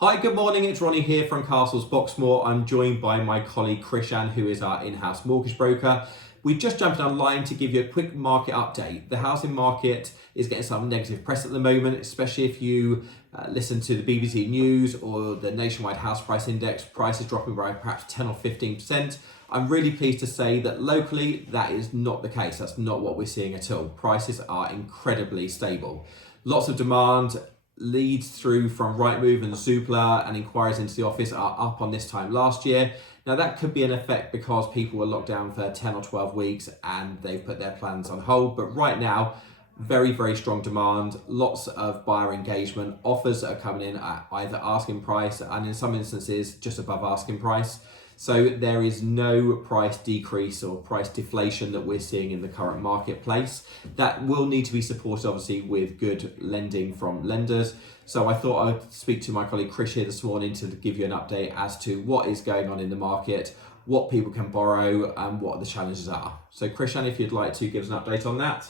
Hi, good morning. It's Ronnie here from Castles Boxmoor. I'm joined by my colleague Krishan, who is our in-house mortgage broker. We just jumped online to give you a quick market update. The housing market is getting some negative press at the moment, especially if you listen to the BBC News or the nationwide house price index. Prices dropping by perhaps 10 or 15%. I'm really pleased to say that locally, that is not the case. That's not what we're seeing at all. Prices are incredibly stable. Lots of demand. Leads through from Rightmove and Zoopla and inquiries into the office are up on this time last year. Now that could be an effect because people were locked down for 10 or 12 weeks and they've put their plans on hold. But right now, very, very strong demand, lots of buyer engagement, offers that are coming in at either asking price and in some instances just above asking price. So there is no price decrease or price deflation that we're seeing in the current marketplace. That will need to be supported obviously with good lending from lenders. So I thought I'd speak to my colleague Krish here this morning to give you an update as to what is going on in the market, what people can borrow and what the challenges are. So Krishan, if you'd like to give us an update on that.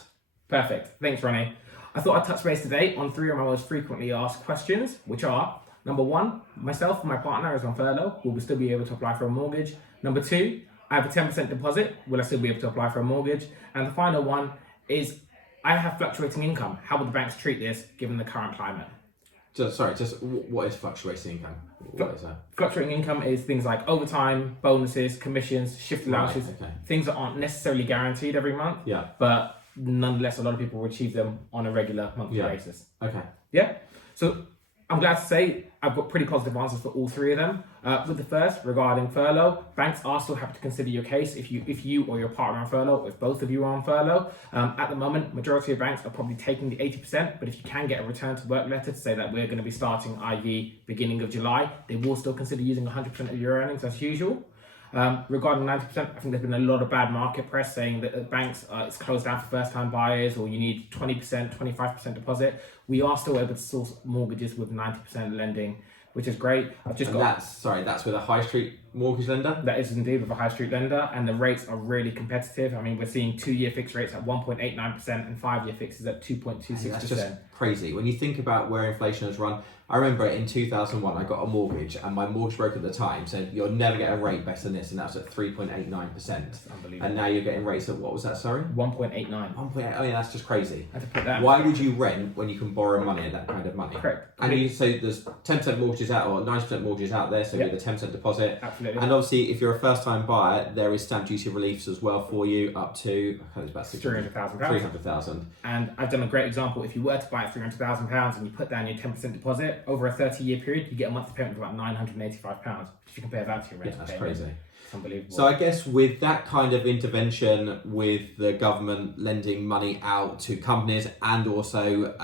Perfect. Thanks, Ronnie. I thought I'd touch base today on three of my most frequently asked questions, which are: number one, myself and my partner is on furlough. Will we still be able to apply for a mortgage? Number two, I have a 10% deposit. Will I still be able to apply for a mortgage? And the final one is, I have fluctuating income. How will the banks treat this given the current climate? Just what is fluctuating income? What is that? Fluctuating income is things like overtime, bonuses, commissions, shift allowances, things that aren't necessarily guaranteed every month. Yeah. But nonetheless, a lot of people will achieve them on a regular monthly basis. Okay. Yeah. So I'm glad to say I've got pretty positive answers for all three of them. With the first, regarding furlough, banks are still happy to consider your case if you or your partner are on furlough, if both of you are on furlough. At the moment, majority of banks are probably taking the 80%, but if you can get a return to work letter to say that we're going to be starting IV beginning of July, they will still consider using 100% of your earnings as usual. Regarding 90%, I think there's been a lot of bad market press saying that banks, it's closed down for first-time buyers, or you need 20%, 25% deposit. We are still able to source mortgages with 90% lending, which is great. That's with a high street mortgage lender? That is indeed with a high street lender, and the rates are really competitive. I mean, we're seeing 2-year fixed rates at 1.89% and 5-year fixes at 2.26%. That's just crazy. When you think about where inflation has run, I remember in 2001, I got a mortgage and my mortgage broker at the time said, you'll never get a rate better than this. And that's at 3.89%. That's unbelievable. And now you're getting rates at, what was that, sorry? 1.89. 1.8, I mean, that's just crazy. And to put that Why would you rent when you can borrow money at that kind of money? Correct. And so there's 10% mortgages out or 90% mortgages out there, so with a 10% deposit. Absolutely. And obviously, if you're a first-time buyer, there is stamp duty reliefs as well for you, up to, I think it's about 300,000 pounds. 300,000. And I've done a great example. If you were to buy at £300,000 and you put down your 10% deposit, over a 30-year period, you get a monthly payment of about £985. If you compare that to your rental payment, crazy. It's unbelievable. So I guess with that kind of intervention, with the government lending money out to companies and also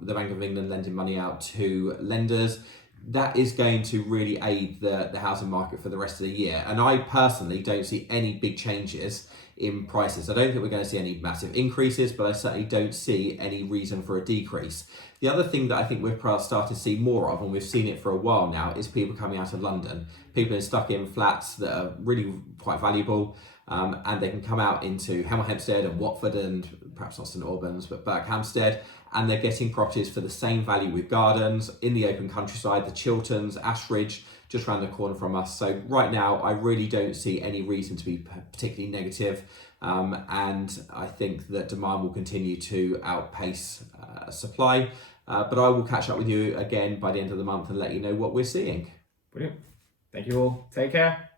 the Bank of England lending money out to lenders, that is going to really aid the housing market for the rest of the year. And I personally don't see any big changes in prices. I don't think we're going to see any massive increases, but I certainly don't see any reason for a decrease. The other thing that I think we're starting to see more of, and we've seen it for a while now, is people coming out of London. People are stuck in flats that are really quite valuable, and they can come out into Hemel Hempstead and Watford and perhaps not St Albans, but Hempstead, and they're getting properties for the same value with gardens in the open countryside, the Chilterns, Ashridge, just around the corner from us. So right now, I really don't see any reason to be particularly negative. And I think that demand will continue to outpace supply. But I will catch up with you again by the end of the month and let you know what we're seeing. Brilliant. Thank you all. Take care.